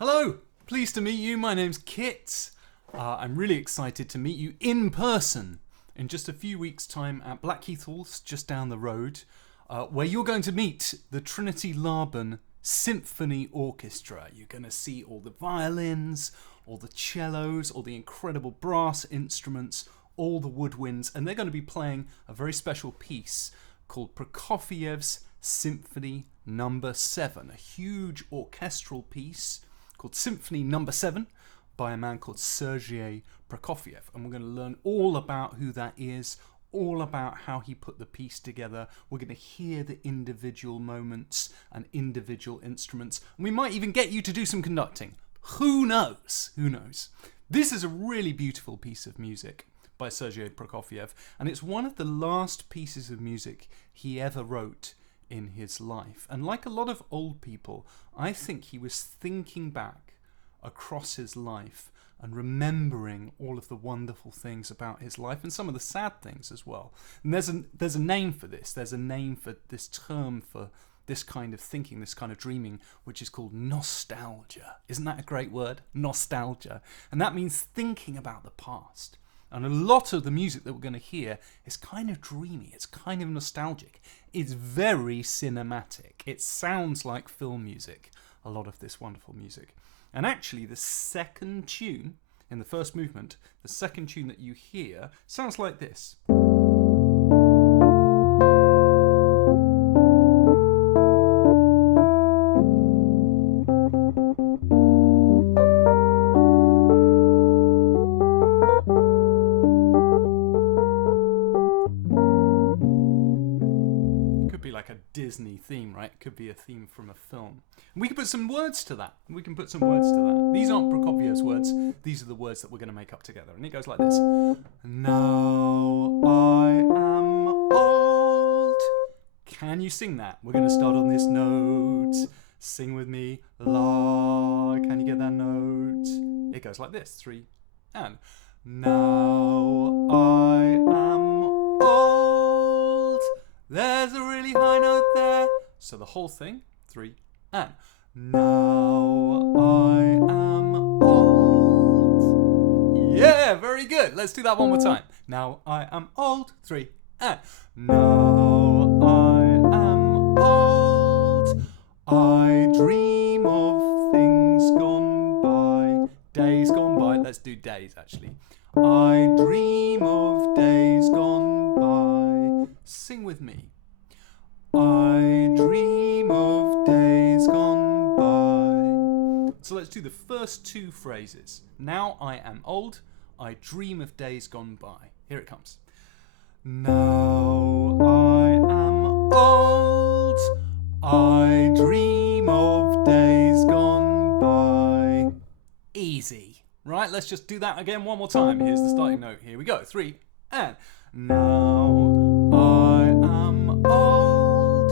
Hello, pleased to meet you. My name's Kit. I'm really excited to meet you in person in just a few weeks' time at Blackheath Halls, just down the road, where you're going to meet the Trinity Laban Symphony Orchestra. You're going to see all the violins, all the cellos, all the incredible brass instruments, all the woodwinds, and they're going to be playing a very special piece called Prokofiev's Symphony No. 7, a huge orchestral piece called Symphony No. 7 by a man called Sergei Prokofiev. And we're going to learn all about who that is, all about how he put the piece together. We're going to hear the individual moments and individual instruments. And we might even get you to do some conducting. Who knows? Who knows? This is a really beautiful piece of music by Sergei Prokofiev. And it's one of the last pieces of music he ever wrote in his life. And like a lot of old people, I think he was thinking back across his life and remembering all of the wonderful things about his life and some of the sad things as well. And there's a name for this. There's a name for this term for this kind of thinking, this kind of dreaming, which is called nostalgia. Isn't that a great word? Nostalgia. And that means thinking about the past. And a lot of the music that we're going to hear is kind of dreamy. It's kind of nostalgic. It's very cinematic. It sounds like film music, a lot of this wonderful music. And actually, the second tune in the first movement, the second tune that you hear, sounds like this. Disney theme, right? Could be a theme from a film. And we can put some words to that. These aren't Prokofiev's words. These are the words that we're going to make up together. And it goes like this. Now I am old. Can you sing that? We're going to start on this note. Sing with me. La. Can you get that note? It goes like this. 3 and. Now I am old. There's a really high note there. So the whole thing, 3 and. Now I am old. Yeah, very good. Let's do that one more time. Now I am old. 3 and. Now I am old. I dream of things gone by. Days gone by. Let's do days actually. I dream of days gone by. Sing with me. I dream of days gone by. So let's do the first 2 phrases. Now I am old. I dream of days gone by. Here it comes. Now I am old. I dream of days gone by. Easy. Right, let's just do that again one more time. Here's the starting note. Here we go. 3 and. Now I am old.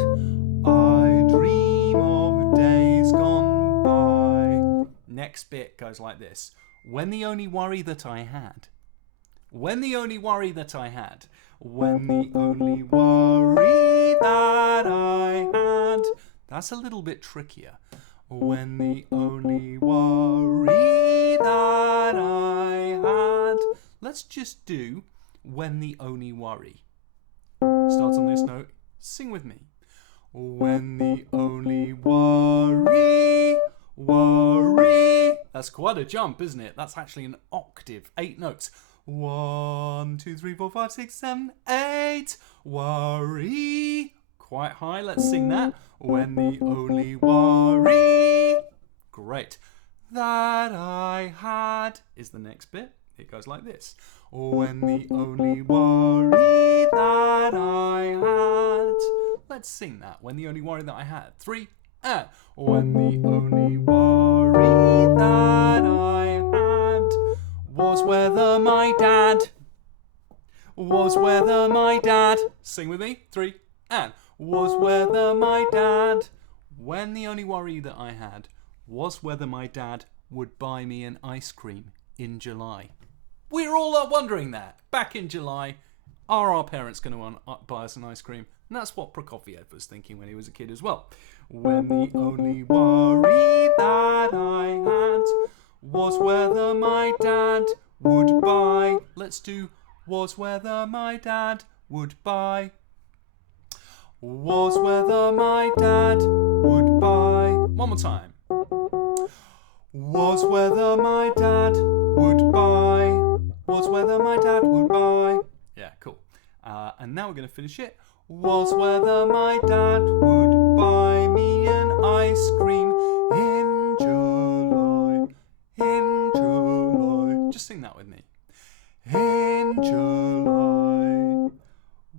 I dream of days gone by. Next bit goes like this. When the only worry that I had. When the only worry that I had. When the only worry that I had. That's a little bit trickier. When the only worry that I had. Let's just do when the only worry. Starts on this note. Sing with me. When the only worry. That's quite a jump, isn't it? That's actually an octave. 8 notes. 1, 2, 3, 4, 5, 6, 7, 8. Worry. Quite high. Let's sing that. When the only worry. Great. That I had is the next bit. It goes like this. When the only worry that I had. Let's sing that. When the only worry that I had. 3 and. When the only worry that I had was whether my dad. Was whether my dad. Sing with me. 3 and. Was whether my dad. When the only worry that I had was whether my dad would buy me an ice cream in July. We're all wondering that. Back in July, are our parents going to buy us an ice cream? And that's what Prokofiev was thinking when he was a kid as well. When the only worry that I had was whether my dad would buy. Let's do was whether my dad would buy. Was whether my dad would buy. One more time. Was whether my dad would buy. Was whether my dad would buy. Yeah, cool. And now we're going to finish it. Was whether my dad would buy me an ice cream in July. In July. Just sing that with me. In July.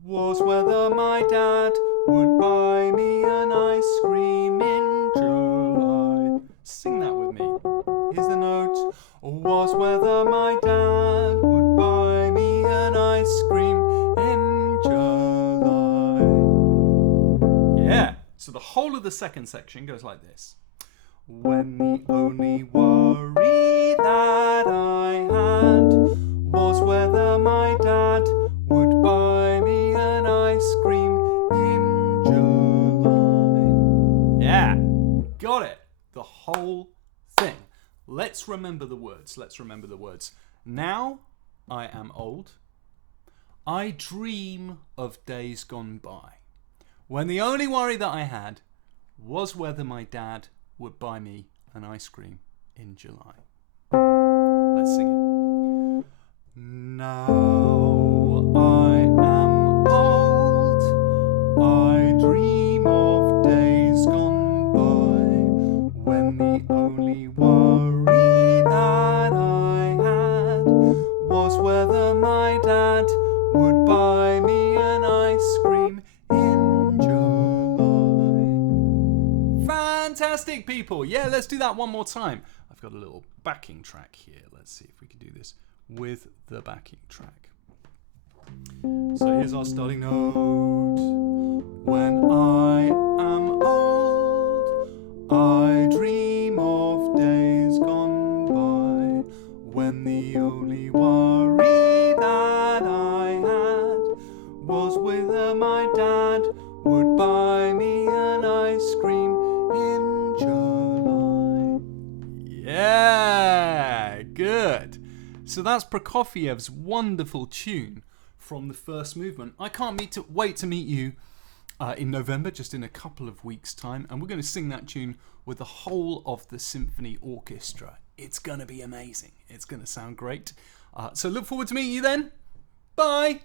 Was whether my dad would buy me an ice cream in July. Sing that with me. Here's the note. Was whether my dad would buy me an ice cream in July. Yeah. So the whole of the second section goes like this. When the only worry that I had was whether my dad would buy me an ice cream in July. Yeah, got it. The whole thing. Let's remember the words. Let's remember the words. Now I am old. I dream of days gone by, when the only worry that I had was whether my dad would buy me an ice cream in July. Let's sing it. Now I am old. I dream of days gone by, when the only worry that I had was whether my dad would buy me an ice cream in July. Fantastic, people. Yeah, let's do that one more time. I've got a little backing track here. Let's see if we can do this with the backing track. So here's our starting note. When I am old, I dream of days gone by, when the only worry that I had was whether my dad would buy me an ice cream in July. Yeah, good. So that's Prokofiev's wonderful tune from the first movement. I can't wait to meet you in November, just in a couple of weeks' time, and we're going to sing that tune with the whole of the symphony orchestra. It's going to be amazing. It's going to sound great. So look forward to meeting you then. Bye.